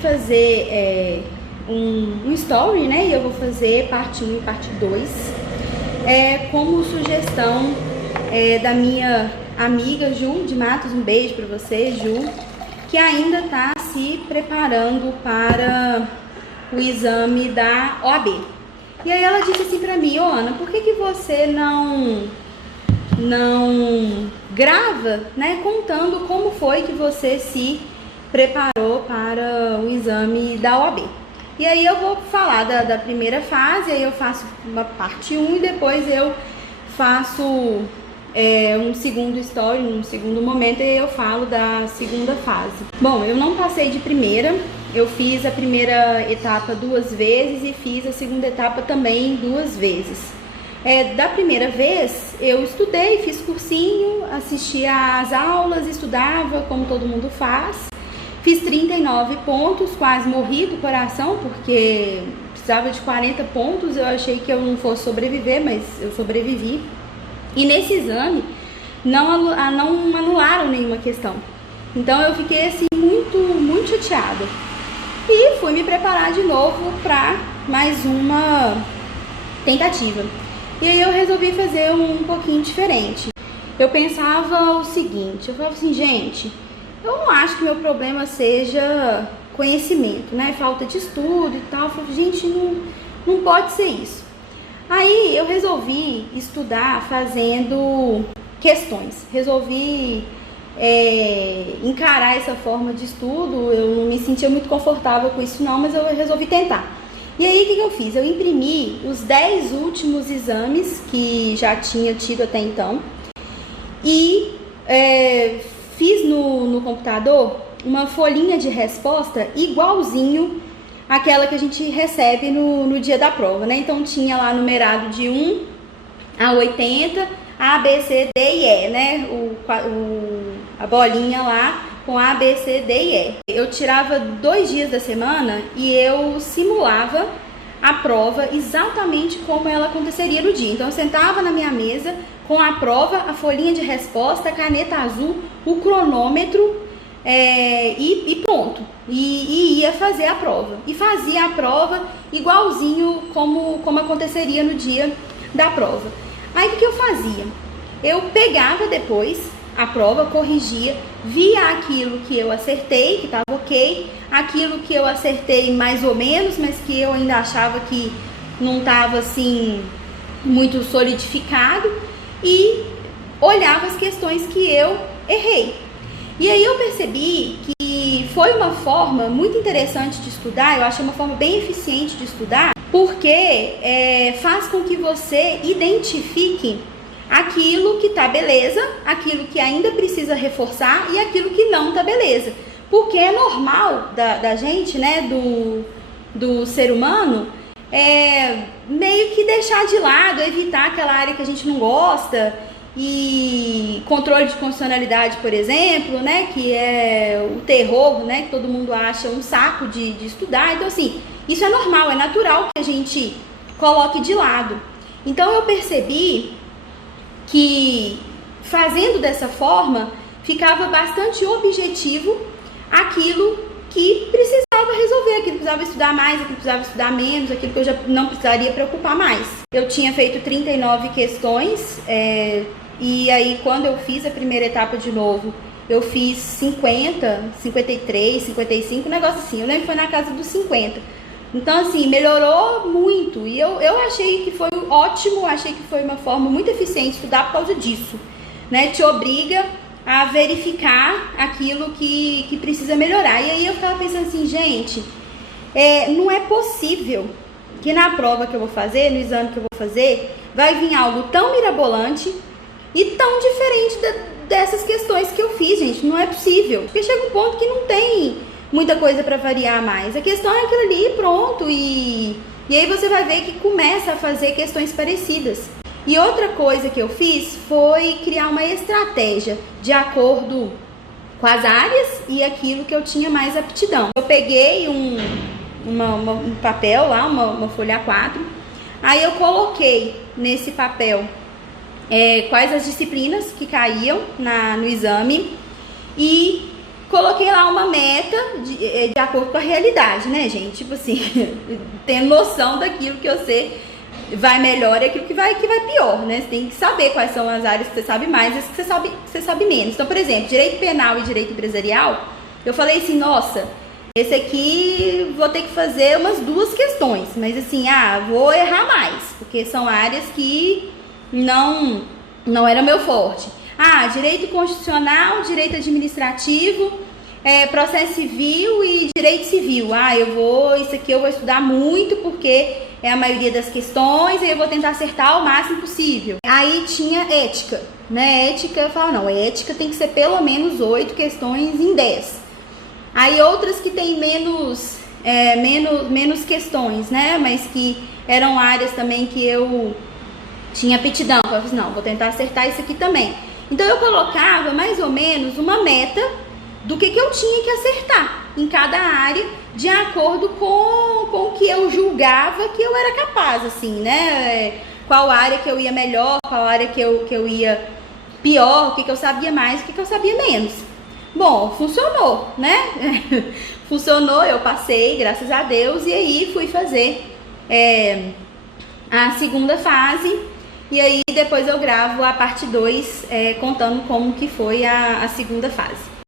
fazer um story, né? E eu vou fazer parte 1 e parte 2, como sugestão da minha amiga Ju de Matos. Um beijo para você, Ju, que ainda está se preparando para o exame da OAB. E aí ela disse assim para mim: ô Ana, por que você não grava, né, contando como foi que você se preparou para o exame da OAB? E aí eu vou falar da primeira fase, aí eu faço uma parte 1 e depois eu faço um segundo story, num segundo momento, e eu falo da segunda fase. Bom, eu não passei de primeira, eu fiz a primeira etapa 2 vezes e fiz a segunda etapa também 2 vezes. Da primeira vez eu estudei, fiz cursinho, assistia às aulas, estudava como todo mundo faz. Fiz 39 pontos, quase morri do coração porque precisava de 40 pontos, eu achei que eu não fosse sobreviver, mas eu sobrevivi. E nesse exame não anularam nenhuma questão, então eu fiquei assim muito chateada e fui me preparar de novo para mais uma tentativa. E aí eu resolvi fazer um pouquinho diferente. Eu pensava o seguinte, eu falava assim: gente, eu não acho que meu problema seja conhecimento, né, falta de estudo e tal. Eu falei: gente, não pode ser isso. Aí eu resolvi estudar fazendo questões, resolvi encarar essa forma de estudo. Eu não me sentia muito confortável com isso não, mas eu resolvi tentar. E aí o que eu fiz? Eu imprimi os 10 últimos exames que já tinha tido até então e fiz no computador uma folhinha de resposta igualzinho aquela que a gente recebe no dia da prova, né? Então tinha lá numerado de 1 a 80, A, B, C, D e E, né? A bolinha lá com A, B, C, D e E. Eu tirava 2 dias da semana e eu simulava a prova exatamente como ela aconteceria no dia. Então eu sentava na minha mesa com a prova, a folhinha de resposta, a caneta azul, o cronômetro e pronto. E ia fazer a prova. E fazia a prova igualzinho como aconteceria no dia da prova. Aí o que eu fazia? Eu pegava depois a prova, corrigia, via aquilo que eu acertei, que estava ok, aquilo que eu acertei mais ou menos, mas que eu ainda achava que não estava assim muito solidificado, e olhava as questões que eu errei. E aí eu percebi que foi uma forma muito interessante de estudar. Eu achei uma forma bem eficiente de estudar, porque faz com que você identifique aquilo que tá beleza, aquilo que ainda precisa reforçar e aquilo que não tá beleza. Porque é normal da gente, né, do ser humano, meio que deixar de lado, evitar aquela área que a gente não gosta. E controle de constitucionalidade, por exemplo, né, que é o terror, né, que todo mundo acha um saco de estudar. Então assim, isso é normal, é natural que a gente coloque de lado. Então eu percebi que fazendo dessa forma ficava bastante objetivo aquilo que precisava resolver, aquilo que precisava estudar mais, aquilo que precisava estudar menos, aquilo que eu já não precisaria preocupar mais. Eu tinha feito 39 questões, e aí quando eu fiz a primeira etapa de novo, eu fiz 50, 53, 55, um negócio assim. Eu lembro que foi na casa dos 50. Então assim, melhorou muito. E eu achei que foi ótimo, achei que foi uma forma muito eficiente de estudar por causa disso, né? Te obriga a verificar aquilo que precisa melhorar. E aí eu ficava pensando assim: gente, não é possível que na prova que eu vou fazer, no exame que eu vou fazer, vai vir algo tão mirabolante e tão diferente dessas questões que eu fiz, gente. Não é possível. Porque chega um ponto que não tem muita coisa para variar mais. A questão é aquilo ali e pronto. E aí você vai ver que começa a fazer questões parecidas. E outra coisa que eu fiz foi criar uma estratégia de acordo com as áreas e aquilo que eu tinha mais aptidão. Eu peguei um papel lá, uma folha A4, aí eu coloquei nesse papel quais as disciplinas que caíam no exame e coloquei lá uma meta de acordo com a realidade, né, gente? Tipo assim, tendo noção daquilo que você vai melhor e aquilo que vai pior, né? Você tem que saber quais são as áreas que você sabe mais e as que você sabe menos. Então, por exemplo, direito penal e direito empresarial, eu falei assim, nossa, esse aqui vou ter que fazer umas 2 questões, mas assim, vou errar mais, porque são áreas que não era meu forte. Direito constitucional, direito administrativo, processo civil e direito civil. Isso aqui eu vou estudar muito porque é a maioria das questões e eu vou tentar acertar o máximo possível. Aí tinha ética, né? Ética, eu falo, não, ética tem que ser pelo menos 8 questões em 10. Aí outras que tem menos questões, né? Mas que eram áreas também que eu tinha aptidão. Eu falei assim, não, vou tentar acertar isso aqui também. Então eu colocava mais ou menos uma meta do que eu tinha que acertar em cada área, de acordo com o que eu julgava que eu era capaz, assim, né? Qual área que eu ia melhor, qual área que eu ia pior, o que eu sabia mais, o que eu sabia menos. Bom, funcionou, né? Funcionou, eu passei, graças a Deus, e aí fui fazer a segunda fase. E aí depois eu gravo a parte 2, contando como que foi a segunda fase.